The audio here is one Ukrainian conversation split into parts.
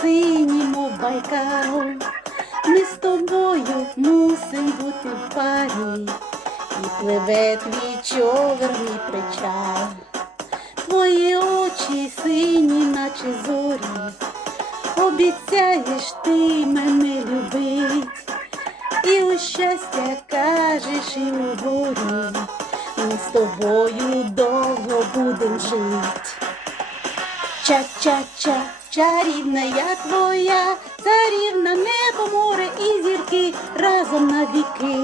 сині, мов байкал. Ми з тобою мусим бути в парі, і пливе твій човерний причал. Твої очі сині, наче зорі, обіцяєш ти мене любить, і у щастя кажеш, і у горі, ми з тобою довго будем жить. Ча-ча-ча, чарівна я твоя, царівна небо, море і зірки разом на віки.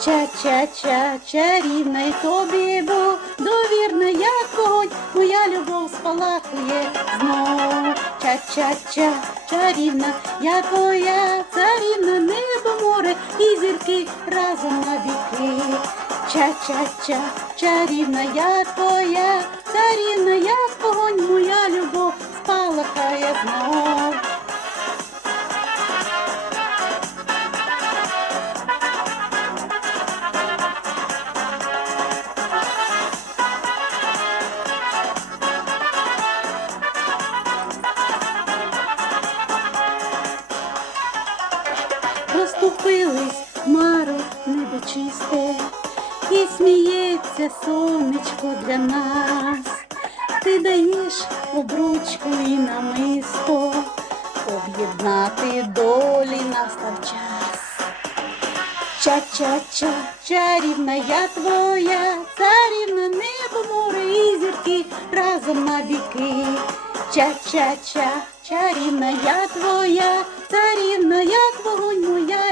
Ча-ча-ча, чарівна й тобі, бо довірна, як вогонь, моя любов спалахує знов. Ча-ча-ча, чарівна, я твоя, царівна небо, море і зірки разом на віки. Ча-ча-ча, чарівна я твоя, царівна, як вогонь, моя любов спалахає знов. Розступились хмаро небо чисте, і сміється сонечко для нас. Ти даєш обручку і намисто, об'єднати долі настав час. Ча-ча-ча, чарівна я твоя, царівна небо, море і зірки разом на віки. Ча-ча-ча, чарівна я твоя, царівна, як вогонь, моя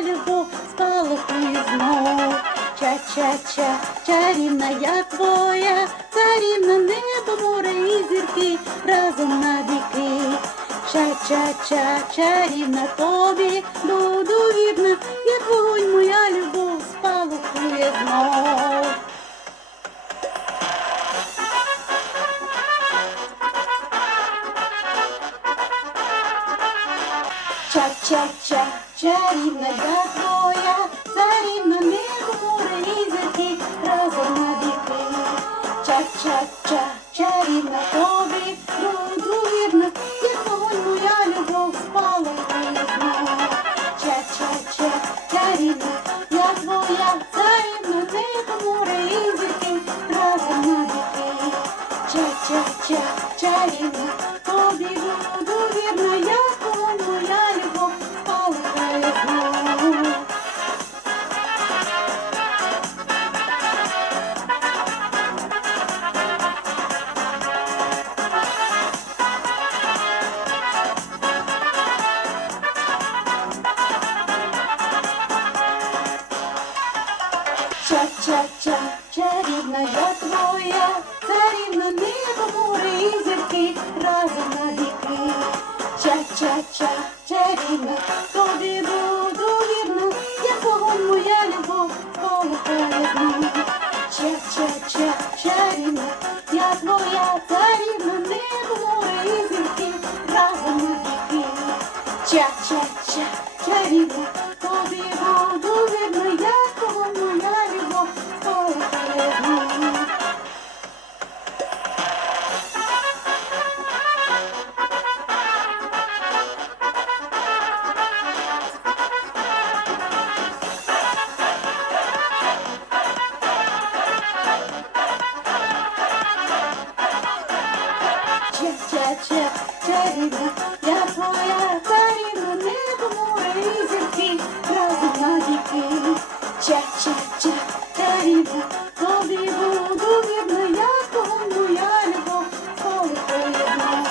Ча-ча-ча, чарівна я твоя, царівна небо, море і зірки разом на віки. Ча-ча-ча, чарівна тобі буду вірна, як вогонь моя любов спалахує знов. Ча-ча-ча, чарівна я твоя, царівна не хмури і зірки разом на віки. Ча-ча-ча, Ча-ча-ча, чарівна я твоя, царівна небо, море і зірки разом на віки. Ча-ча-ча, чарівна, тобі буду вірна, як вогонь моя любов полухає знов. Ча-ча-ча, чарівна, я твоя, царівна небо, море і зірки разом на віки. Ча-ча-ча, чарівна, Все чарівна, я твоя царівна, небо море і зірки, разом на віки. Ча-ча-ча, чарівна, тобі буду вірна, я кого моя любов, коли поєдна.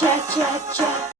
Ча-ча-ча,